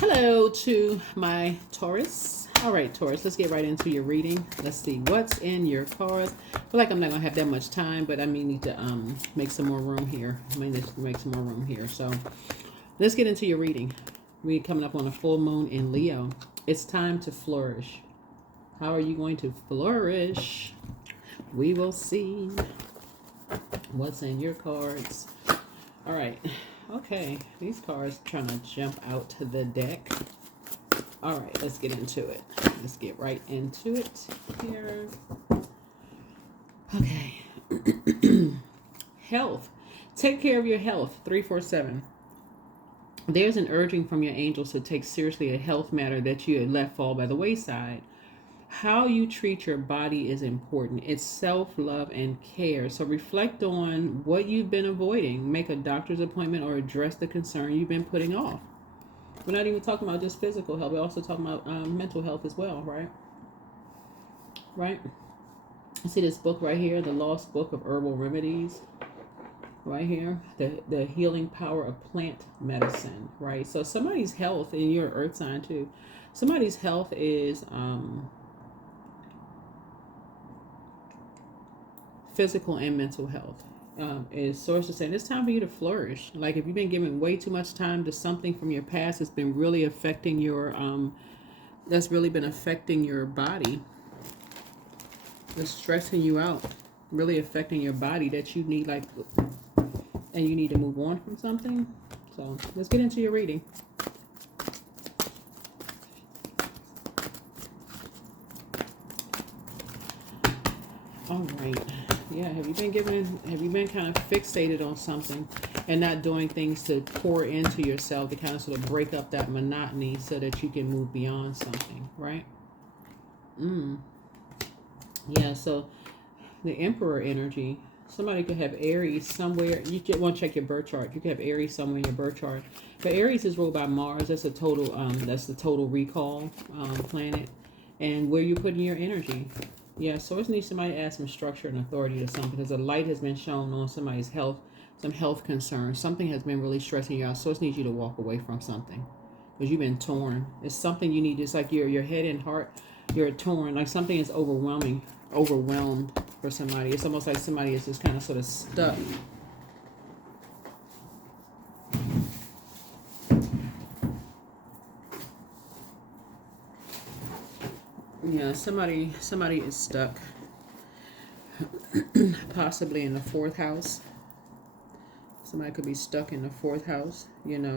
Hello to my Taurus. All right, Taurus, let's get right into your reading. Let's see what's in your cards. I feel like I'm not gonna have that much time, but I may need to make some more room here. I may need to make some more room here. So let's get into your reading. We're coming up on a full moon in Leo. It's time to flourish. How are you going to flourish? We will see what's in your cards. All right. Okay, these cards trying to jump out to the deck. All right, let's get into it. Let's get right into it here. Okay. Health. Take care of your health. 347. There's an urging from your angels to take seriously a health matter that you had let fall by the wayside. How you treat your body is important. It's self-love and care. So reflect on what you've been avoiding. Make a doctor's appointment or address the concern you've been putting off. We're not even talking about just physical health. We're also talking about mental health as well, right? Right? I see this book right here, The Lost Book of Herbal Remedies. Right here, the healing power of plant medicine, right? So somebody's health, and you're an earth sign too, somebody's health is physical and mental health. Is sources saying it's time for you to flourish. Like if you've been giving way too much time to something from your past, it's been really affecting your that's really been affecting your body. It's stressing you out, really affecting your body, that you need and you need to move on from something. So let's get into your reading. All right. Yeah, have you been kind of fixated on something and not doing things to pour into yourself to kind of sort of break up that monotony so that you can move beyond something, right? Yeah, so the Emperor energy, somebody could have Aries somewhere. You just want to check your birth chart. You could have Aries somewhere in your birth chart. But Aries is ruled by Mars. That's the total recall planet. And where you putting your energy. Yeah, source needs somebody to add some structure and authority to something because a light has been shown on somebody's health, some health concerns. Something has been really stressing you out. Source needs you to walk away from something because you've been torn. It's something you need. It's like your head and heart, you're torn. Like something is overwhelmed for somebody. It's almost like somebody is just kind of sort of stuck. Yeah, somebody is stuck. Possibly in the fourth house. Somebody could be stuck in the fourth house,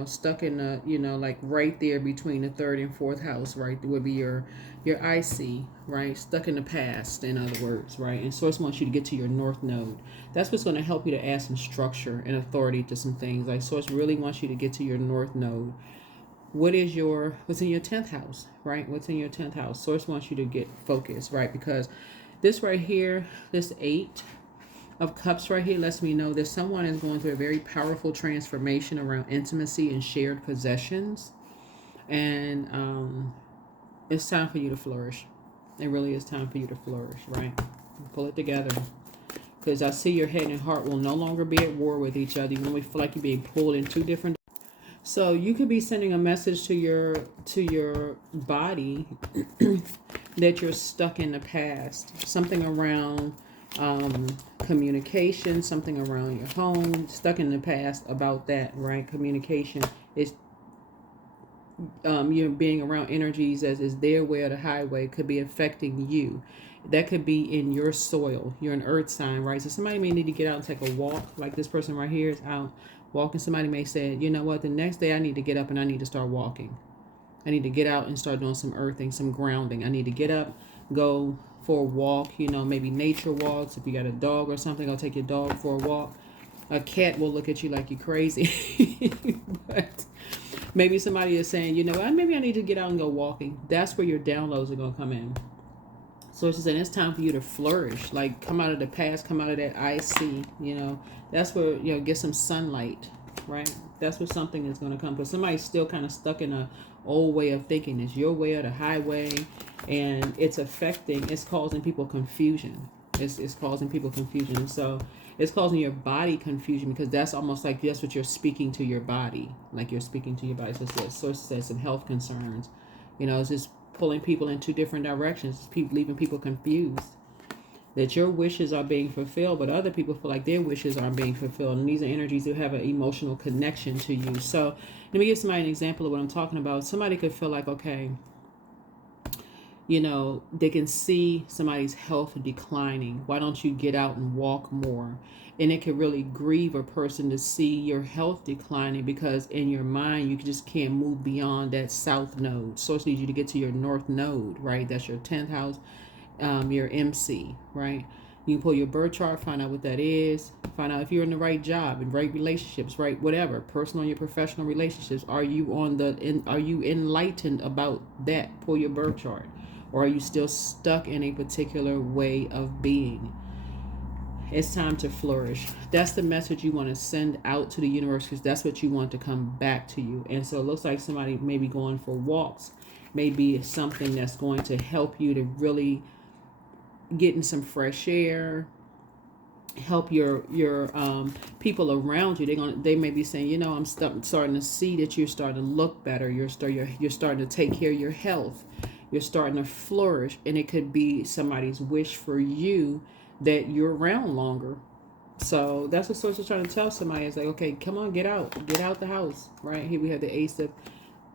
stuck in the, like right there between the third and fourth house, right? Would be your IC, right? Stuck in the past, in other words, right? And Source wants you to get to your north node. That's what's going to help you to add some structure and authority to some things. Like Source really wants you to get to your north node. What's in your 10th house, right? What's in your 10th house? Source wants you to get focused, right? Because this right here, this 8 of Cups right here lets me know that someone is going through a very powerful transformation around intimacy and shared possessions. And it's time for you to flourish. It really is time for you to flourish, right? Pull it together. Because I see your head and heart will no longer be at war with each other. You really feel like you're being pulled in two different. So you could be sending a message to your body that you're stuck in the past. Something around communication, something around your home, stuck in the past about that, right? Communication is you're being around energies as is their way or the highway could be affecting you. That could be in your soil. You're an earth sign, right? So somebody may need to get out and take a walk, like this person right here is out walking. Somebody may say, you know what, the next day I need to get up and I need to start walking. I need to get out and start doing some earthing, some grounding. I need to get up, go for a walk, maybe nature walks. If you got a dog or something, go take your dog for a walk. A cat will look at you like you're crazy. But maybe somebody is saying, you know what, maybe I need to get out and go walking. That's where your downloads are going to come in. So it's saying it's time for you to flourish, like come out of the past, come out of that IC, that's where, get some sunlight, right? That's where something is going to come. But somebody's still kind of stuck in a old way of thinking. It's your way or the highway, and it's causing people confusion. It's causing people confusion. So It's causing your body confusion because that's almost like that's what you're speaking to your body. Like you're speaking to your body. So the source says some health concerns. It's just pulling people in two different directions, leaving people confused. That your wishes are being fulfilled, but other people feel like their wishes aren't being fulfilled. And these are energies that have an emotional connection to you. So let me give somebody an example of what I'm talking about. Somebody could feel like, okay, they can see somebody's health declining. Why don't you get out and walk more? And it can really grieve a person to see your health declining because in your mind, you just can't move beyond that south node. Source needs you to get to your north node, right? That's your 10th house, your MC, right? You can pull your birth chart, find out what that is, find out if you're in the right job and right relationships, right? Whatever, personal, your professional relationships. Are you are you enlightened about that? Pull your birth chart. Or are you still stuck in a particular way of being? It's time to flourish. That's the message you want to send out to the universe because that's what you want to come back to you. And so it looks like somebody may be going for walks, maybe something that's going to help you to really get in some fresh air, help your people around you. They may be saying, I'm starting to see that you're starting to look better. You're starting to take care of your health. You're starting to flourish, and it could be somebody's wish for you that you're around longer. So that's what source is trying to tell somebody. It's like, okay, come on, get out the house. Right here we have the ace of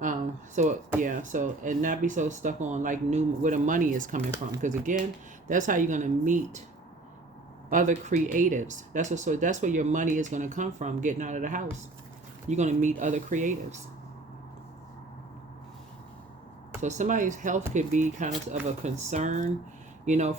and not be so stuck on like where the money is coming from, because again, that's how you're going to meet other creatives. That's where your money is going to come from, getting out of the house. You're going to meet other creatives. So somebody's health could be kind of a concern,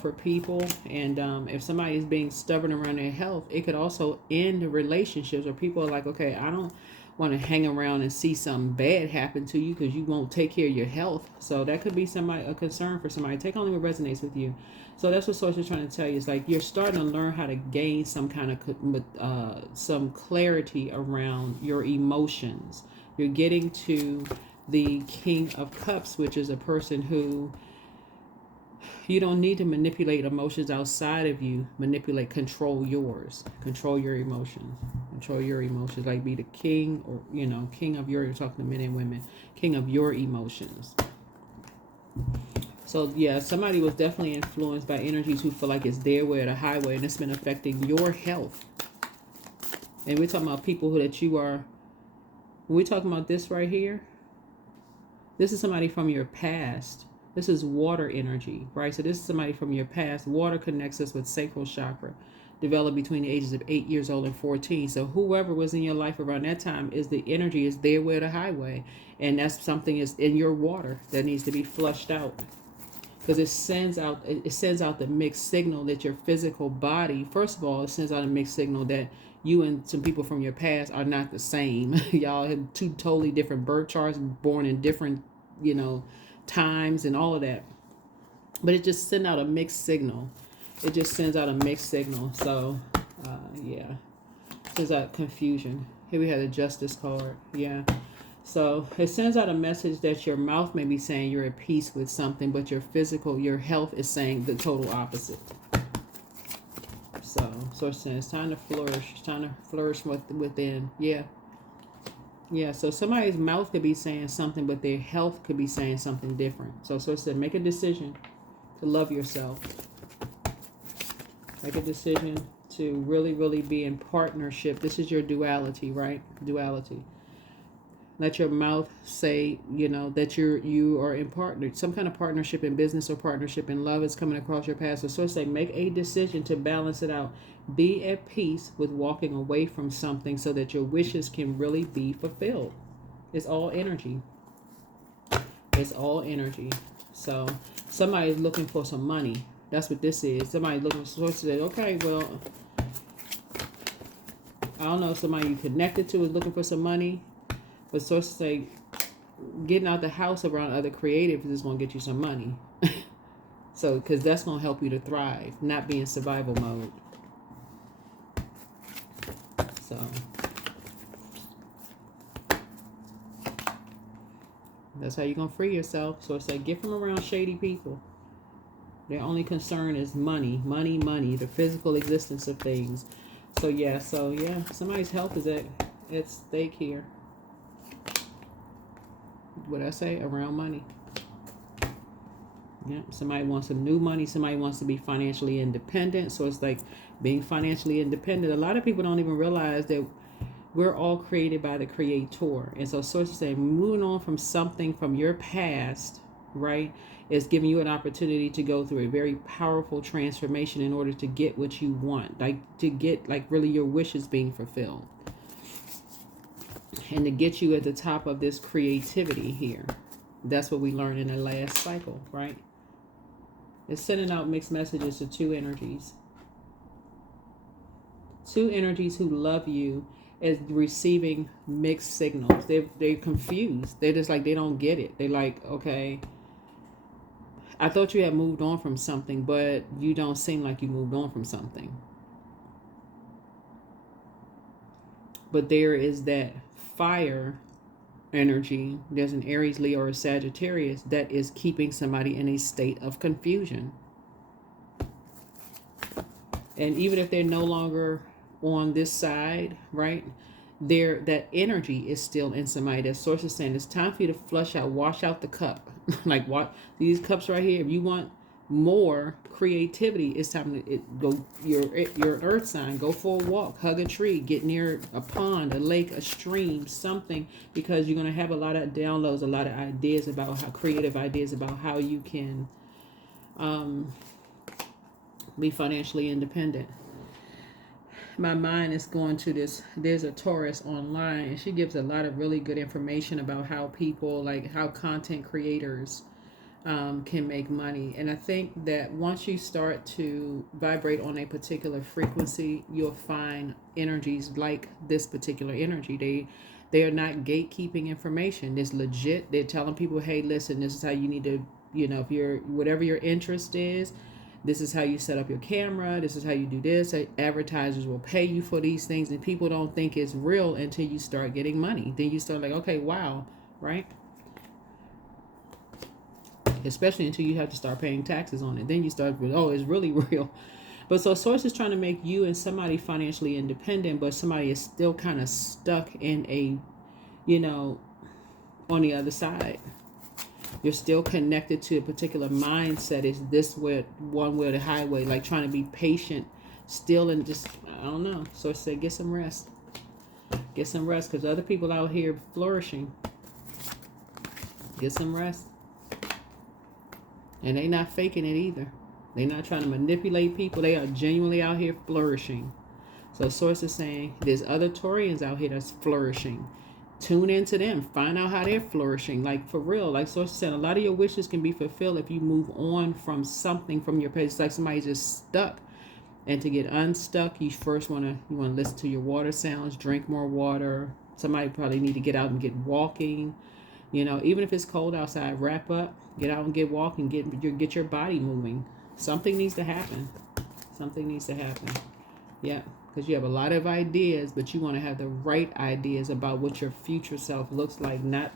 for people. And if somebody is being stubborn around their health, it could also end relationships where people are like, okay, I don't want to hang around and see something bad happen to you because you won't take care of your health. So that could be a concern for somebody. Take only what resonates with you. So that's what source is trying to tell you. It's like you're starting to learn how to gain some kind of some clarity around your emotions. You're getting to the King of Cups, which is a person who you don't need to manipulate emotions outside of you. Control yours. Control your emotions. Control your emotions. Like be the king, or king of you're talking to men and women. King of your emotions. So yeah, somebody was definitely influenced by energies who feel like it's their way or the highway, and it's been affecting your health. And we're talking about people that you are. When we're talking about this right here, this is somebody from your past. This is water energy, right? So this is somebody from your past. Water connects us with sacral chakra, developed between the ages of 8 years old and 14. So whoever was in your life around that time is the energy is their way or the highway. And that's something is in your water that needs to be flushed out. Because it sends out the mixed signal that your physical body, first of all, it sends out a mixed signal that you and some people from your past are not the same. Y'all have two totally different birth charts, born in different, times and all of that. But it just sends out a mixed signal. It just sends out a mixed signal. So, sends out confusion. Here we have the Justice card. Yeah. So it sends out a message that your mouth may be saying you're at peace with something, but your health is saying the total opposite. So it's saying it's time to flourish. It's time to flourish within. Yeah. Yeah, so somebody's mouth could be saying something, but their health could be saying something different. So it said, make a decision to love yourself. Make a decision to really, really be in partnership. This is your duality, right? Duality. Let your mouth say, that you are in partner. Some kind of partnership in business or partnership in love is coming across your path. So say, make a decision to balance it out. Be at peace with walking away from something so that your wishes can really be fulfilled. It's all energy. It's all energy. So somebody's looking for some money. That's what this is. Somebody looking for sources. Okay, well, I don't know. Somebody you connected to is looking for some money. But sources say getting out the house around other creatives is going to get you some money. So, because that's going to help you to thrive, not be in survival mode. So, that's how you're going to free yourself. So, it's like get from around shady people. Their only concern is money, money, money, the physical existence of things. So yeah, somebody's health is at stake here. What I say? Around money. Yeah, somebody wants some new money. Somebody wants to be financially independent. So it's like being financially independent. A lot of people don't even realize that we're all created by the Creator. And so sources say moving on from something from your past, right, is giving you an opportunity to go through a very powerful transformation in order to get what you want, like to get like really your wishes being fulfilled, and to get you at the top of this creativity here. That's what we learned in the last cycle, right? It's sending out mixed messages to two energies. Two energies who love you is receiving mixed signals. They're confused. They're just like, they don't get it. They're like, okay, I thought you had moved on from something, but you don't seem like you moved on from something. But there is that fire energy. There's an Aries, Leo, or a Sagittarius that is keeping somebody in a state of confusion. And even if they're no longer on this side, right, there, that energy is still in somebody. That source is saying it's time for you to flush out, wash out the cup. Like what these cups right here. If you want more creativity, it's time to go. Your earth sign. Go for a walk, hug a tree, get near a pond, a lake, a stream, something, because you're gonna have a lot of downloads, a lot of ideas about how creative ideas about how you can be financially independent. My mind is going to this. There's a Taurus online, and she gives a lot of really good information about how people, like how content creators can make money. And I think that once you start to vibrate on a particular frequency, you'll find energies like this particular energy. They are not gatekeeping information. It's legit. They're telling people, hey, listen, this is how you need to, if you're, whatever your interest is, this is how you set up your camera. This is how you do this. Advertisers will pay you for these things, and people don't think it's real until you start getting money. Then you start like, okay, wow, right? Especially until you have to start paying taxes on it. Then you start with, oh, it's really real. But so source is trying to make you and somebody financially independent, but somebody is still kind of stuck in a, on the other side. You're still connected to a particular mindset. Is this way, one way or the highway? Like trying to be patient, still, and just, I don't know. So I said, get some rest. Get some rest, because other people out here flourishing. Get some rest. And they not faking it either. They're not trying to manipulate people. They are genuinely out here flourishing. So source is saying there's other Taurians out here that's flourishing. Tune into them. Find out how they're flourishing. Like for real. Like source said, a lot of your wishes can be fulfilled if you move on from something from your past. It's like somebody's just stuck. And to get unstuck, you first want to listen to your water sounds, drink more water. Somebody probably need to get out and get walking. Even if it's cold outside, wrap up, get out and get walking, get your body moving. Something needs to happen. Something needs to happen. Yeah, because you have a lot of ideas, but you want to have the right ideas about what your future self looks like, not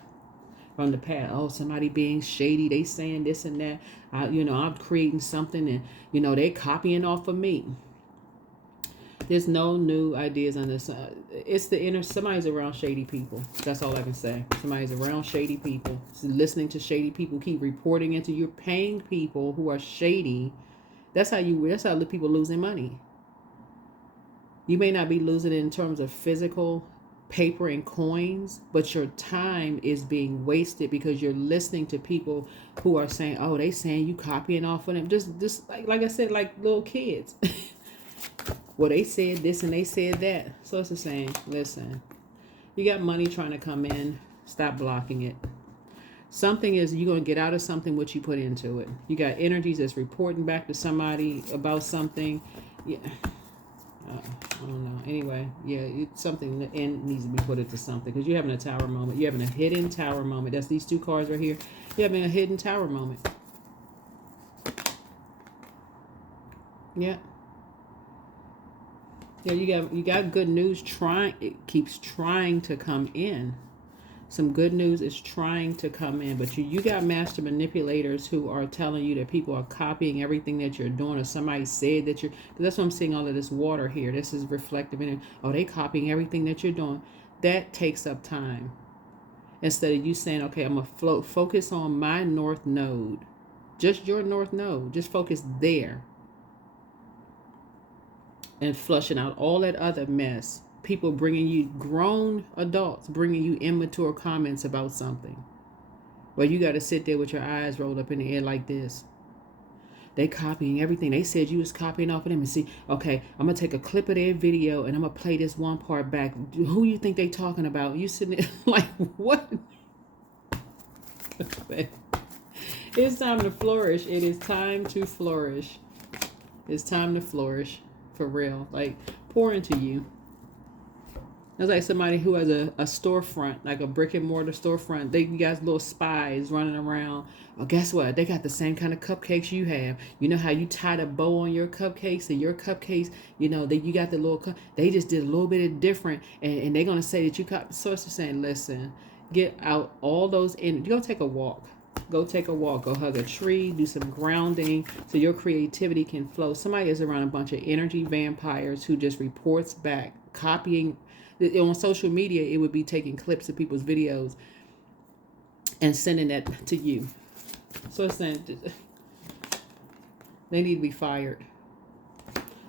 from the past. Oh, somebody being shady, they saying this and that. I'm creating something, and they copying off of me. There's no new ideas on this. It's the inner. Somebody's around shady people. That's all I can say. Somebody's around shady people. Listening to shady people. Keep reporting into. You're paying people who are shady. That's how the people losing money. You may not be losing it in terms of physical paper and coins, but your time is being wasted because you're listening to people who are saying, "Oh, they saying you copying off of them." Just like I said, like little kids. Well, they said this and they said that. So it's the same. Listen, you got money trying to come in. Stop blocking it. Something is, you're going to get out of something what you put into it. You got energies that's reporting back to somebody about something. Yeah. I don't know. Anyway, yeah, it's something that needs to be put into something, because you're having a tower moment. You're having a hidden tower moment. That's these two cards right here. You're having a hidden tower moment. Yeah. Yeah, you got good news. It keeps trying to come in. Some good news is trying to come in, but you got master manipulators who are telling you that people are copying everything that you're doing, or somebody said that you're, because that's what I'm seeing, all of this water here. This is reflective in it. Oh, they copying everything that you're doing. That takes up time. Instead of you saying, okay, I'm going to focus on my north node, just your north node, just focus there, and flushing out all that other mess. People bringing you, grown adults bringing you immature comments about something. Well, you got to sit there with your eyes rolled up in the air like this. They copying everything. They said you was copying off of them. And see, okay, I'm going to take a clip of their video and I'm going to play this one part back. Who you think they talking about? You sitting there like, what? It's time to flourish. It is time to flourish. It's time to flourish. For real. Like, pour into you. It's like somebody who has a storefront, like a brick and mortar storefront. They got little spies running around. Well, guess what? They got the same kind of cupcakes you have. You know how you tied a bow on your cupcakes, and your cupcakes, you know, you got the little they just did a little bit of different, and they're going to say that you cut. So it's saying, listen, get out all those in. Go take a walk. Go take a walk. Go hug a tree. Do some grounding so your creativity can flow. Somebody is around a bunch of energy vampires who just reports back, copying. On social media, it would be taking clips of people's videos and sending that to you. So it's saying they need to be fired.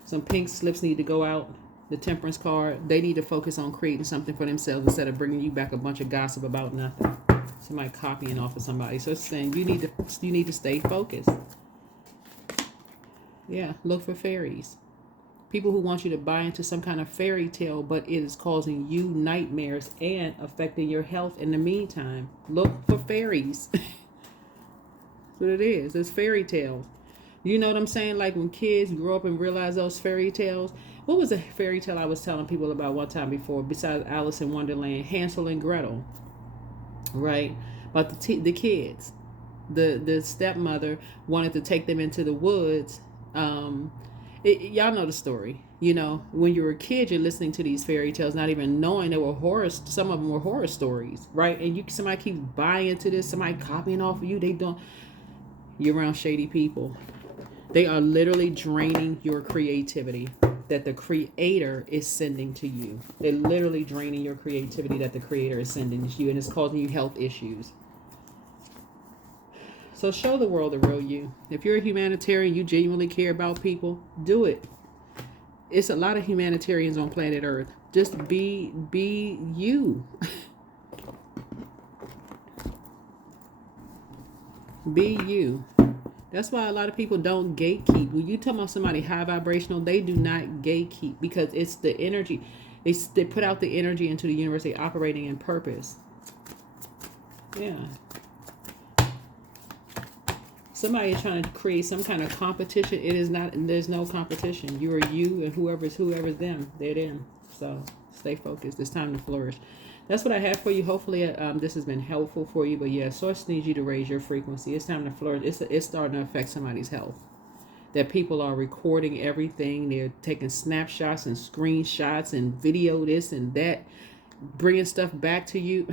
Some pink slips need to go out. The temperance card. They need to focus on creating something for themselves instead of bringing you back a bunch of gossip about nothing. Somebody copying off of somebody. So it's saying you need to stay focused. Yeah, look for fairies. People who want you to buy into some kind of fairy tale, but it is causing you nightmares and affecting your health in the meantime. Look for fairies. That's what it is. It's fairy tales. You know what I'm saying? Like when kids grow up and realize those fairy tales. What was a fairy tale I was telling people about one time before, besides Alice in Wonderland? Hansel and Gretel. Right? But the kids. The stepmother wanted to take them into the woods. Y'all know the story. You know, when you were a kid, you're listening to these fairy tales, not even knowing they were horror. Some of them were horror stories, right? And somebody keeps buying into this. Somebody copying off of you. They don't. You're around shady people. They are literally draining your creativity that the creator is sending to you. They're literally draining your creativity that the creator is sending to you, and it's causing you health issues. So show the world the real you. If you're a humanitarian, you genuinely care about people, do it. It's a lot of humanitarians on planet Earth. Just be you. Be you. That's why a lot of people don't gatekeep. When you talk about somebody high vibrational, they do not gatekeep because it's the energy. They put out the energy into the universe. They're operating in purpose. Yeah. Somebody is trying to create some kind of competition. It is not. There's no competition. You are you, and whoever's them. They're them. So stay focused. It's time to flourish. That's what I have for you. Hopefully, this has been helpful for you. But yeah, Source needs you to raise your frequency. It's time to flourish. It's starting to affect somebody's health. That people are recording everything. They're taking snapshots and screenshots and video this and that, bringing stuff back to you.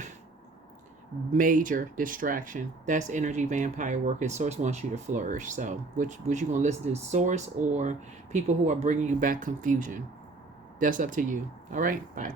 Major distraction. That's energy vampire work, and Source wants you to flourish. So which you gonna listen to, Source or people who are bringing you back confusion? That's up to you. All right, bye.